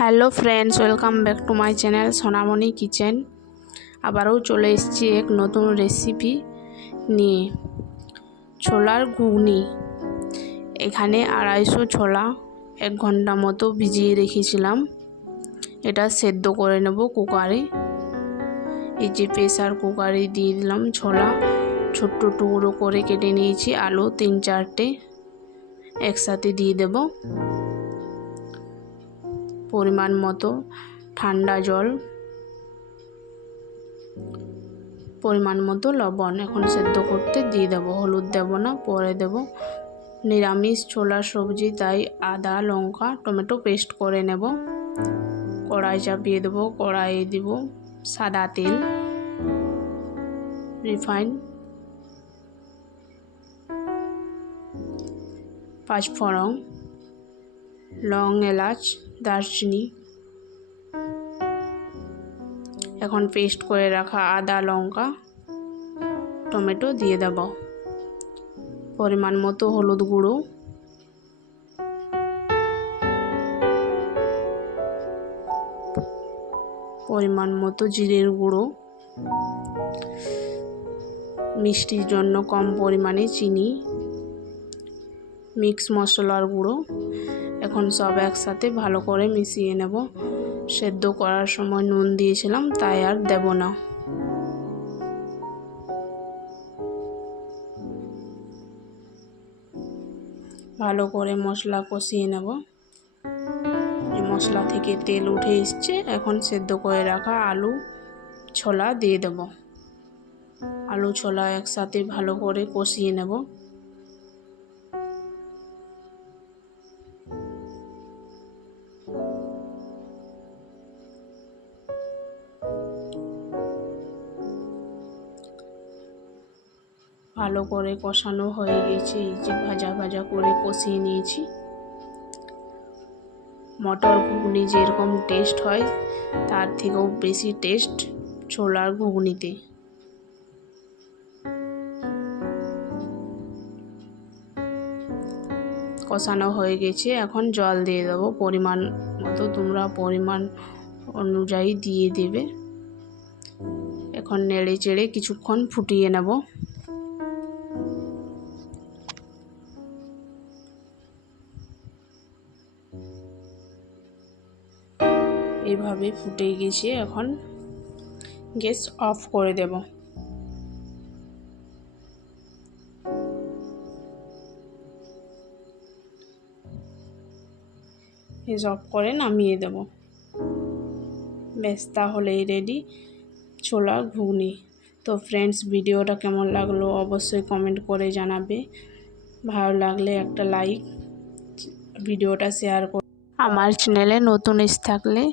Hello friends, welcome back to my channel Sonamoni kitchen. আবারও চলে এসেছি এক নতুন রেসিপি নিয়ে, ছোলার ঘুগনি। এখানে 250 ছোলা 1 ঘন্টা মতো ভিজিয়ে রেখেছিলাম। এটা সেদ্ধ করে নেব কুকারে। এই যে প্রেসার কুকারে দিয়ে দিলাম ছোলা, ছোট্ট টুকরো করে কেটে নিয়েছি। আলু 3-4টে একসাথে দিয়ে দেব। পরিমাণ মতো ঠান্ডা জল, পরিমাণ মতো লবণ এখন সেদ্ধ করতে দিয়ে দেব। হলুদ দেব না, পরে দেব। নিরামিষ ছোলা সবজি, তাই আদা লঙ্কা টমেটো পেস্ট করে নেব। কড়াই চাপিয়ে দেব। কড়াইয়ে দিব সাদা তেল, রিফাইন, পাঁচফোড়ন, লং, এলাচ, দারচিনি। এখন পেস্ট করে রাখা আদা লঙ্কা টমেটো দিয়ে দেব। পরিমাণ মতো হলুদ গুঁড়ো, পরিমাণ মতো জিরের গুঁড়ো, মিষ্টির জন্য কম পরিমাণে চিনি, মিক্স মশলার গুঁড়ো। এখন সব একসাথে ভালো করে মিশিয়ে নেব। সেদ্ধ করার সময় নুন দিয়েছিলাম, তাই আর দেব না। ভালো করে মশলা কষিয়ে নেব। এই মশলা থেকে তেল উঠে এসছে। এখন সেদ্ধ করে রাখা আলু ছোলা দিয়ে দেব। আলু ছোলা একসাথে ভালো করে কষিয়ে নেব। ভালো করে কষানো হয়ে গেছে। এই যে ভাজা ভাজা করে কষিয়ে নিয়েছি। মটর ঘুগনি যেরকম টেস্ট হয়, তার থেকেও বেশি টেস্ট ছোলার ঘুগনিতে। কষানো হয়ে গেছে। এখন জল দিয়ে দেবো পরিমাণ মতো। তোমরা পরিমাণ অনুযায়ী দিয়ে দেবে। এখন নেড়ে চেড়ে কিছুক্ষণ ফুটিয়ে নেব। এইভাবে ফুটে গেছে। এখন গ্যাস অফ করে দেব। গ্যাস অফ করে নামিয়ে দেব। ব্যাস, তাহলেই রেডি ছোলার ঘুগনি। তো ফ্রেন্ডস, ভিডিওটা কেমন লাগলো অবশ্যই কমেন্ট করে জানাবে। ভালো লাগলে একটা লাইক, ভিডিওটা শেয়ার করে আমার চ্যানেলে নতুন এসে থাকলে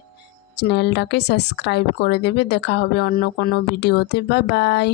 চ্যানেলটাকে সাবস্ক্রাইব করে দেবে। দেখা হবে অন্য কোনো ভিডিওতে। Bye bye.